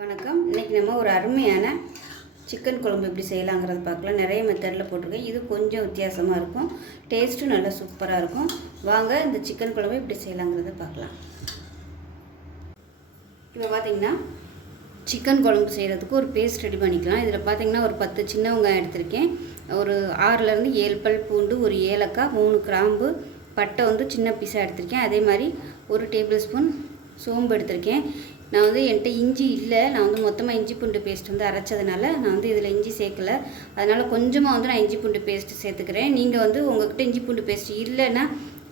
வணக்கம். இன்றைக்கி நம்ம ஒரு அருமையான சிக்கன் குழம்பு எப்படி செய்யலாங்கிறத பார்க்கலாம். நிறைய மெத்தடில் போட்டிருக்கேன். இது கொஞ்சம் வித்தியாசமாக இருக்கும், டேஸ்ட்டும் நல்லா சூப்பராக இருக்கும். வாங்க இந்த சிக்கன் குழம்பு எப்படி செய்யலாங்கிறத பார்க்கலாம். இப்போ பார்த்திங்கன்னா சிக்கன் குழம்பு செய்கிறதுக்கு ஒரு பேஸ்ட் ரெடி பண்ணிக்கலாம். இதில் பார்த்திங்கன்னா ஒரு 10 சின்ன வெங்காயம் எடுத்திருக்கேன், ஒரு 6லேருந்து 7 பல் பூண்டு, ஒரு ஏலக்காய், 3 கிராம்பு, பட்டை வந்து சின்ன பீஸாக எடுத்திருக்கேன். அதே மாதிரி 1 டேபிள் ஸ்பூன் சோம்பு எடுத்திருக்கேன். நான் வந்து என்கிட்ட இஞ்சி இல்லை, நான் வந்து மொத்தமாக இஞ்சி பூண்டு பேஸ்ட் வந்து அரைச்சதுனால நான் வந்து இதில் இஞ்சி சேர்க்கலை. அதனால் கொஞ்சமாக வந்து நான் இஞ்சி பூண்டு பேஸ்ட்டு சேர்த்துக்கிறேன். நீங்கள் வந்து உங்கள்கிட்ட இஞ்சி பூண்டு பேஸ்ட் இல்லைன்னா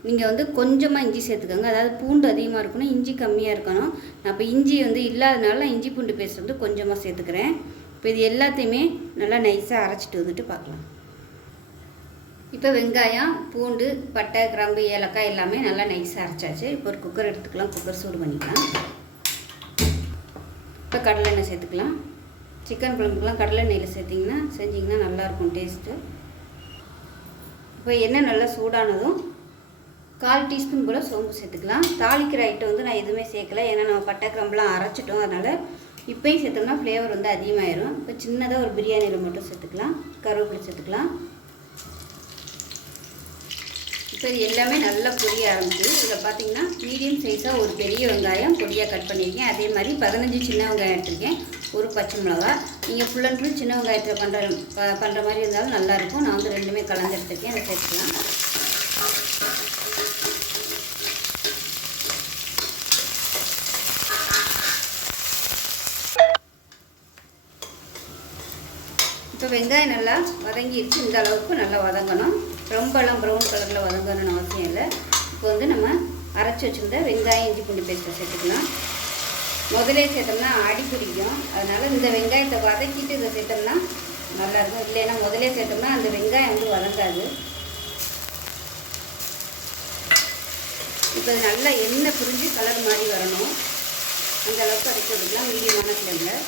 நீங்கள் வந்து கொஞ்சமாக இஞ்சி சேர்த்துக்கோங்க. அதாவது பூண்டு அதிகமாக இருக்கணும், இஞ்சி கம்மியாக இருக்கணும். நான் இப்போ இஞ்சி வந்து இல்லாதனால நான் இஞ்சி பூண்டு பேஸ்ட் வந்து கொஞ்சமாக சேர்த்துக்கிறேன். இப்போ இது எல்லாத்தையுமே நல்லா நைஸாக அரைச்சிட்டு வந்துட்டு பார்க்கலாம். இப்போ வெங்காயம், பூண்டு, பட்டை, கிராம்பு, ஏலக்காய் எல்லாமே நல்லா நைஸாக அரைச்சாச்சு. இப்போ ஒரு குக்கர் எடுத்துக்கலாம். குக்கர் சூடு பண்ணிக்கலாம். இப்போ கடலை எண்ணெய் சேர்த்துக்கலாம். சிக்கன் குழம்புக்கெலாம் கடலை எண்ணெயில் செஞ்சிங்கன்னா நல்லாயிருக்கும் டேஸ்ட்டு. இப்போ எண்ணெய் நல்லா சூடானதும் 1/4 டீஸ்பூன் போல் சோம்பு சேர்த்துக்கலாம். தாளிக்கிற ஐட்டம் வந்து நான் எதுவுமே சேர்க்கலை, ஏன்னா நம்ம பட்டை கிராம்புலாம் அரைச்சிட்டோம். அதனால் இப்போயும் சேர்த்தோம்னா ஃப்ளேவர் வந்து அதிகமாகிடும். இப்போ சின்னதாக ஒரு பிரியாணியில் மட்டும் சேர்த்துக்கலாம். கருவேப்பிலை சேர்த்துக்கலாம். இப்போ இது எல்லாமே நல்லா பொரிய ஆரம்பிச்சு. இதில் பார்த்திங்கன்னா மீடியம் சைஸாக ஒரு பெரிய வெங்காயம் பொடியாக கட் பண்ணியிருக்கேன். அதே மாதிரி 15 சின்ன வெங்காயம் எடுத்திருக்கேன், ஒரு பச்சை மிளகா. நீங்கள் ஃபுல் அண்ட் ஃபுல் சின்ன வெங்காயத்தில் பண்ணுற மாதிரி இருந்தாலும் நல்லாயிருக்கும். நான் வந்து ரெண்டுமே கலந்து எடுத்துருக்கேன், அதை சேர்த்துக்கலாம். இப்போ வெங்காயம் நல்லா வதங்கிடுச்சு. இந்த அளவுக்கு நல்லா வதங்கணும். ரொம்பலாம் ப்ரௌன் கலரில் வதங்கணும்னு அவசியம் இல்லை. இப்போ வந்து நம்ம அரைச்சி வச்சுருந்த வெங்காயம், இஞ்சி பூண்டு பேஸ்ட்டை சேர்த்துக்கலாம். முதலே சேர்த்தோம்னா அடி பிடிக்கும். அதனால் இந்த வெங்காயத்தை வதக்கிட்டு இதை சேர்த்தோம்னா நல்லாயிருக்கும். இல்லைன்னா முதலே சேர்த்தோம்னா அந்த வெங்காயம் வந்து வதங்காது. இப்போ நல்லா எண்ணெய் புரிஞ்சு கலர் மாதிரி வரணும், அந்த அளவுக்கு அரைச்சி விட்டுக்கலாம் மீடியமான ஃப்ளேமில்.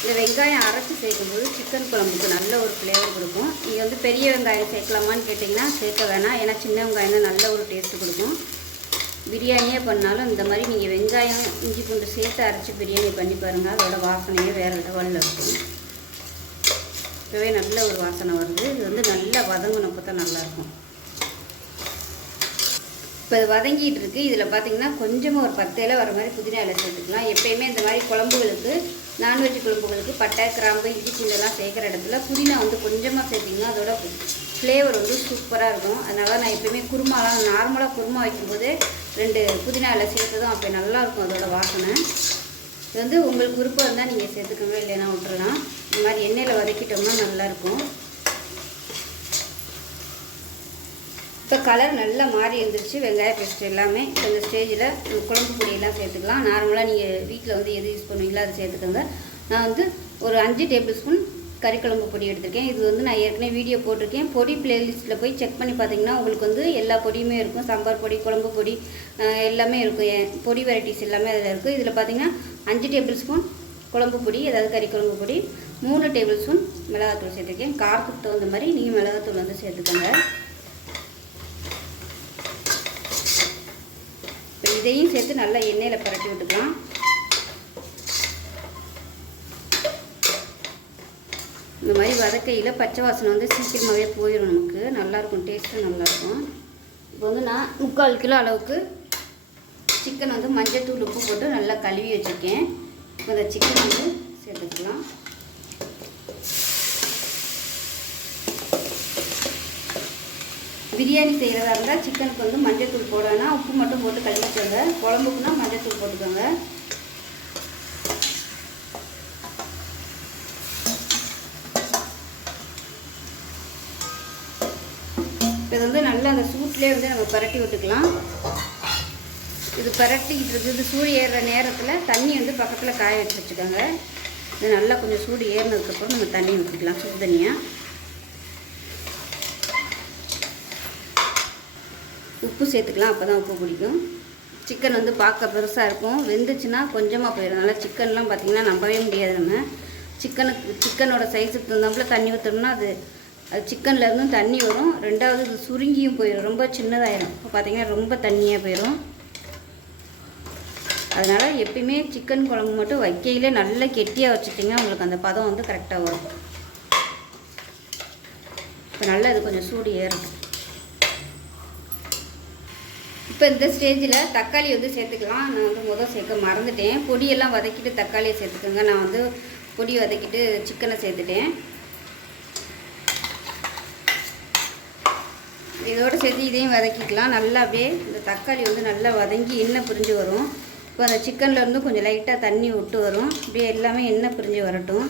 இந்த வெங்காயம் அரைச்சி சேர்க்கும்போது சிக்கன் குழம்புக்கு நல்ல ஒரு ஃப்ளேவர் கொடுக்கும். நீங்கள் வந்து பெரிய வெங்காயம் சேர்க்கலாமான்னு கேட்டிங்கன்னா சேர்க்க வேணாம், ஏன்னா சின்ன வெங்காயம் தான் நல்ல ஒரு டேஸ்ட்டு கொடுக்கும். பிரியாணியே பண்ணாலும் இந்த மாதிரி நீங்கள் வெங்காயம், இஞ்சி பூண்டு சேர்த்து அரைச்சி பிரியாணி பண்ணி பாருங்கள், அதோட வாசனையே வேறு லெவலில் இருக்கும். இப்போவே நல்ல ஒரு வாசனை வருது. இது வந்து நல்லா வதங்கணும், அப்போ தான் நல்லாயிருக்கும். இப்போ இது வதங்கிட்டு இருக்குது. இதில் பார்த்திங்கன்னா கொஞ்சமாக ஒரு 10 இலை வர மாதிரி புதினா இலை சேர்த்துக்கலாம். எப்போயுமே இந்த மாதிரி குழம்புகளுக்கு, நான்வெஜ் குழம்புகளுக்கு பட்டை, கிராம்பு, இஞ்சி பூண்டெல்லாம் சேர்க்குற இடத்துல புதினா வந்து கொஞ்சமாக சேர்த்திங்கன்னா அதோட ஃப்ளேவர் வந்து சூப்பராக இருக்கும். அதனால் நான் எப்போயுமே குருமாலாம் நார்மலாக குருமா வைக்கும்போது 2 புதினா இலை சேர்த்ததும் அப்போ நல்லாயிருக்கும் அதோட வாசனை. இது வந்து உங்களுக்கு விருப்பம் இருந்தால் நீங்கள் சேர்த்துக்கோங்க, இல்லைன்னா விட்டுறலாம். இந்த மாதிரி எண்ணெயில் வதக்கிட்டோம்னா நல்லாயிருக்கும். இப்போ கலர் நல்லா மாறி வந்துருச்சு வெங்காய பேஸ்ட் எல்லாமே. இப்போ இந்த ஸ்டேஜில் குழம்பு பொடியெல்லாம் சேர்த்துக்கலாம். நார்மலாக நீங்கள் வீட்டில் வந்து எது யூஸ் பண்ணுவீங்களோ அதை சேர்த்துக்கோங்க. நான் வந்து ஒரு 5 டேபிள் ஸ்பூன் கறிக்குழம்பு பொடி எடுத்திருக்கேன். இது வந்து நான் ஏற்கனவே வீடியோ போட்டிருக்கேன். பொடி பிளேலிஸ்ட்டில் போய் செக் பண்ணி பார்த்தீங்கன்னா உங்களுக்கு வந்து எல்லா பொடியுமே இருக்கும். சாம்பார் பொடி, குழம்பு பொடி எல்லாமே இருக்கும். பொடி வெரைட்டிஸ் எல்லாமே அதில் இருக்குது. இதில் பார்த்திங்கன்னா 5 டேபிள் ஸ்பூன் குழம்பு பொடி, அதாவது கறிக்குழம்பு பொடி, 3 டேபிள் ஸ்பூன் மிளகாத்தூள் சேர்த்துருக்கேன். காரத்துக்கு தகுந்த மாதிரி நீங்கள் மிளகாத்தூள் வந்து சேர்த்துக்கோங்க. இப்போ இதையும் சேர்த்து நல்லா எண்ணெயில் பரட்டி விட்டுக்கலாம். இந்த மாதிரி வதக்கையில் பச்சை வாசனை வந்து சீக்கிரமாகவே போயிடும், நமக்கு நல்லாயிருக்கும், டேஸ்ட்டும் நல்லாயிருக்கும். இப்போ வந்து நான் 3/4 கிலோ அளவுக்கு சிக்கன் வந்து மஞ்சள் தூள், உப்பு போட்டு நல்லா கழுவி வச்சுருக்கேன். இப்போ இந்த சிக்கன் வந்து சேர்த்துக்கலாம். பிரியாணி செய்கிறதா இருந்தால் சிக்கனுக்கு வந்து மஞ்சள் தூள் போடணும்னா உப்பு மட்டும் போட்டு கழுவிக்கோங்க. குழம்புக்குன்னா மஞ்சள் தூள் போட்டுக்கோங்க. இப்போ இது வந்து நல்லா அந்த சூட்லேயே வந்து நம்ம பரட்டி விட்டுக்கலாம். இது பரட்டிக்கிட்டு இருக்குது. சூடு ஏறுற நேரத்தில் தண்ணி வந்து பக்கத்தில் காய வச்சு வச்சுக்கோங்க. இது நல்லா கொஞ்சம் சூடு ஏறினதுக்கப்புறம் நம்ம தண்ணி ஊற்றிக்கலாம், சுடு தண்ணியாக. உப்பு சேர்த்துக்கலாம், அப்போ தான் உப்பு பிடிக்கும். சிக்கன் வந்து பார்க்க பெருசாக இருக்கும், வெந்துச்சுன்னா கொஞ்சமாக போயிடும். அதனால் சிக்கன்லாம் பார்த்திங்கன்னா நம்பவே முடியாது. நம்ம சிக்கனோட சைஸுக்கு தகுந்தாப்புல தண்ணி ஊற்றோம்னா அது சிக்கன்லேருந்தும் தண்ணி வரும். ரெண்டாவது இது சுருங்கியும் போயிடும், ரொம்ப சின்னதாயிடும். இப்போ பார்த்திங்கன்னா ரொம்ப தண்ணியாக போயிடும். அதனால் எப்பயுமே சிக்கன் குழம்பு மட்டும் வைக்கையிலே நல்லா கெட்டியாக வச்சுட்டிங்கன்னா உங்களுக்கு அந்த பதம் வந்து கரெக்டாக வரும். இப்போ நல்லா இது கொஞ்சம் சூடு ஏறும். இப்போ இந்த ஸ்டேஜில் தக்காளி வந்து சேர்த்துக்கலாம். நான் வந்து முதல் சேர்க்க மறந்துட்டேன். பொடியெல்லாம் வதக்கிட்டு தக்காளியை சேர்த்துக்கோங்க. நான் வந்து பொடி வதக்கிட்டு சிக்கனை சேர்த்துட்டேன். இதோடு சேர்த்து இதையும் வதக்கிக்கலாம். நல்லா அப்படியே இந்த தக்காளி வந்து நல்லா வதங்கி எண்ணெய் பிரிஞ்சு வரும். இப்போ அந்த சிக்கன்லேருந்து கொஞ்சம் லைட்டாக தண்ணி விட்டு வரும். அப்படியே எல்லாமே எண்ணெய் பிரிஞ்சு வரட்டும்.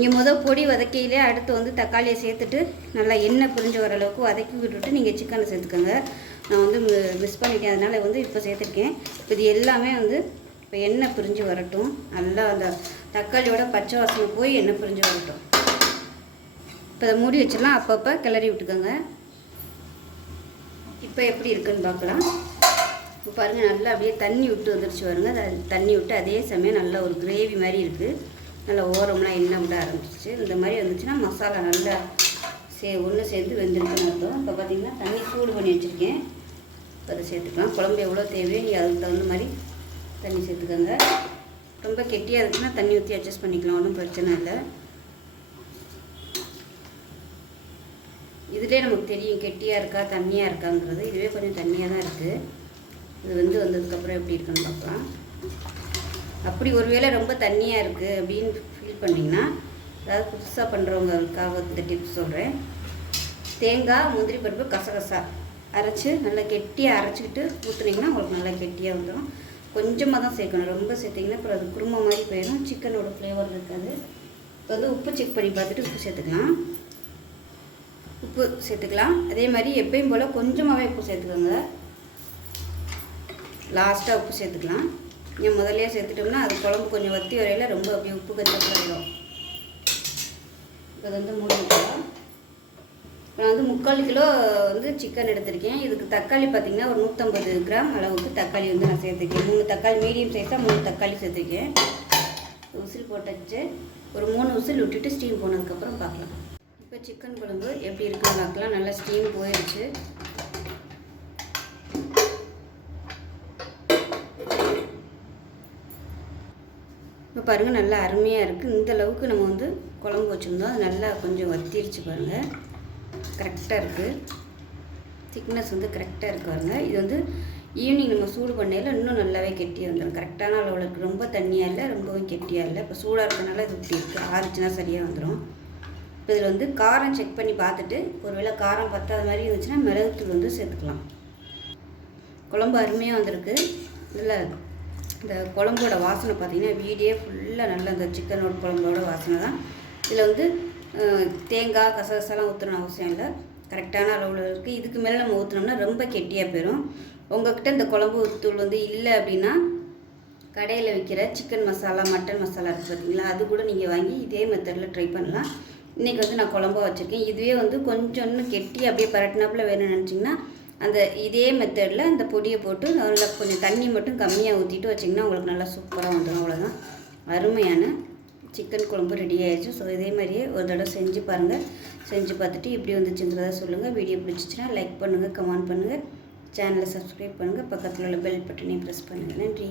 நீங்கள் பொடி வதக்கையிலே அடுத்து வந்து தக்காளியை சேர்த்துட்டு நல்லா எண்ணெய் பிரிஞ்சு வர அளவுக்கு வதக்கி விட்டுட்டு நீங்கள் சிக்கனை சேர்த்துக்கோங்க. நான் வந்து மிஸ் பண்ணிட்டேன், அதனால் வந்து இப்போ சேர்த்துருக்கேன். இப்போ இது எல்லாமே வந்து இப்போ எண்ணெய் பிரிஞ்சு வரட்டும். நல்லா அந்த தக்காளியோட பச்சை வாசனை போய் எண்ணெய் பிரிஞ்சு வரட்டும். இப்போ அதை மூடி வச்சிடலாம். அப்பப்போ கிளறி விட்டுக்கோங்க. இப்போ எப்படி இருக்குன்னு பார்க்கலாம். இப்போ பாருங்கள் நல்லா அப்படியே தண்ணி விட்டு வந்துருச்சு பாருங்க. தண்ணி விட்டு அதே சமயம் நல்லா ஒரு கிரேவி மாதிரி இருக்குது. நல்லா ஓரம்லாம் எண்ணெய் விட ஆரம்பிச்சிச்சு. இந்த மாதிரி வந்துச்சுன்னா மசாலா நல்லா ஒன்று சேர்ந்து வெந்திருக்குன்னு அர்த்தம். இப்போ பார்த்திங்கன்னா தண்ணி சூடு பண்ணி வச்சுருக்கேன். இப்போ அதை சேர்த்துக்கலாம். குழம்பு எவ்வளோ தேவையோ நீங்கள் அதுக்கு தகுந்த மாதிரி தண்ணி சேர்த்துக்கோங்க. ரொம்ப கெட்டியாக இருந்துச்சுன்னா தண்ணி ஊற்றி அட்ஜஸ்ட் பண்ணிக்கலாம், ஒன்றும் பிரச்சனை இல்லை. இதிலே நமக்கு தெரியும் கெட்டியாக இருக்கா தண்ணியாக இருக்காங்கிறது. இதுவே கொஞ்சம் தண்ணியாக தான் இருக்குது. இது வந்ததுக்கப்புறம் எப்படி இருக்குன்னு பார்க்கலாம். அப்படி ஒருவேளை ரொம்ப தண்ணியாக இருக்குது அப்படின்னு ஃபீல் பண்ணிங்கன்னா, அதாவது புதுசாக பண்ணுறவங்களுக்காக இந்த டிப்ஸ் சொல்கிறேன். தேங்காய், முந்திரி பருப்பு, கசகசா அரைச்சி நல்லா கெட்டியாக அரைச்சிக்கிட்டு ஊற்றுனீங்கன்னா உங்களுக்கு நல்லா கெட்டியாக வந்துடும். கொஞ்சமாக தான் சேர்க்கணும். ரொம்ப சேர்த்திங்கன்னா அப்புறம் அது குருமா மாதிரி போயிடும். சிக்கனோட ஃப்ளேவர் இருக்காது. இப்போ வந்து உப்பு செக் பண்ணி பார்த்துட்டு உப்பு சேர்த்துக்கலாம். உப்பு சேர்த்துக்கலாம். அதே மாதிரி எப்பயும் போல் கொஞ்சமாகவே உப்பு சேர்த்துக்கோங்க. லாஸ்ட்டாக உப்பு சேர்த்துக்கலாம். நீங்கள் முதல்லையே சேர்த்துட்டோம்னா அது குழம்பு கொஞ்சம் வற்றி வரையில் ரொம்ப அப்படியே உப்பு கச்சப்படும். இப்போ வந்து மூடிக்கலாம். நான் வந்து 3/4 கிலோ வந்து சிக்கன் எடுத்திருக்கேன். இதுக்கு தக்காளி பார்த்திங்கன்னா ஒரு 150 கிராம் அளவுக்கு தக்காளி வந்து நான் சேர்த்துருக்கேன். 3 தக்காளி மீடியம் சைஸாக 3 தக்காளி சேர்த்துருக்கேன். விசில் போட்டாச்சு. ஒரு 3 விசில் விட்டுட்டு ஸ்டீம் போனதுக்கப்புறம் பார்க்கலாம். இப்போ சிக்கன் குழம்பு எப்படி இருக்குன்னு பார்க்கலாம். நல்லா ஸ்டீம் போயிடுச்சு. இப்போ பாருங்கள் நல்லா அருமையாக இருக்குது. இந்த அளவுக்கு நம்ம வந்து குழம்பு வச்சுருந்தோம். அது நல்லா கொஞ்சம் வத்திருச்சு பாருங்கள். கரெக்டாக இருக்குது. திக்னஸ் வந்து கரெக்டாக இருக்கு பாருங்கள். இது வந்து ஈவினிங் நம்ம சூடு பண்ணையில் இன்னும் நல்லாவே கெட்டியாக வந்துடும். கரெக்டான அளவில் இருக்குது. ரொம்ப தண்ணியாக இல்லை, ரொம்பவும் கெட்டியாக இல்லை. இப்போ சூடாக இருக்கனால இது இப்படி இருக்குது. ஆறுச்சுன்னா சரியாக வந்துடும். இப்போ இதில் வந்து காரம் செக் பண்ணி பார்த்துட்டு ஒருவேளை காரம் பத்தாத மாதிரி இருந்துச்சுன்னா மிளகுத்தூள் வந்து சேர்த்துக்கலாம். குழம்பு அருமையாக வந்திருக்கு. இதில் இந்த குழம்போட வாசனை பார்த்திங்கன்னா வீடியோ ஃபுல்லாக நல்லா அந்த சிக்கனோட குழம்போட வாசனை தான். இதில் வந்து தேங்காய் கசகசாலாம் ஊற்றணும் அவசியம் இல்லை. கரெக்டான அளவில் இருக்குது. இதுக்கு மேலே நம்ம ஊற்றினோம்னா ரொம்ப கெட்டியாக போயிடும். உங்கள்கிட்ட இந்த குழம்பு தூள் வந்து இல்லை அப்படின்னா கடையில் விற்கிற சிக்கன் மசாலா, மட்டன் மசாலா இருக்குது பார்த்தீங்களா, அது கூட நீங்கள் வாங்கி இதே மெத்தடில் ட்ரை பண்ணலாம். இன்றைக்கி வந்து நான் குழம்பா வச்சுருக்கேன். இதுவே வந்து கொஞ்சம் இன்னும் கெட்டி அப்படியே பரட்டினாப்பில் வேணும்னு நினச்சிங்கன்னா அந்த இதே மெத்தடில் அந்த பொடியை போட்டு நல்லா கொஞ்சம் தண்ணி மட்டும் கம்மியாக ஊற்றிட்டு வச்சிங்கன்னா உங்களுக்கு நல்லா சூப்பராக வந்துடும். அவ்வளோதான், அருமையான சிக்கன் குழம்பு ரெடி ஆயிடுச்சு. ஸோ இதே மாதிரியே ஒரு தடவை செஞ்சு பாருங்கள். செஞ்சு பார்த்துட்டு இப்படி வந்துச்சுங்கிறத சொல்லுங்கள். வீடியோ பிடிச்சிச்சின்னா லைக் பண்ணுங்கள், கமெண்ட் பண்ணுங்கள், சேனலை சப்ஸ்கிரைப் பண்ணுங்கள், பக்கத்தில் உள்ள பெல் பட்டனையும் ப்ரெஸ் பண்ணுங்கள். நன்றி.